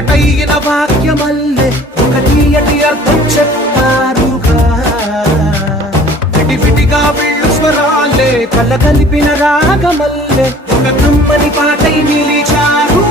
ఒకటైన వాక్యమల్లే ఒక తీయటి అర్థం చెప్పారుగా. విడివిడిగా వీళ్ళు స్వరాలే కల కలిపిన రాగమల్లే ఒక కమ్మని పాటై నిలిచారు.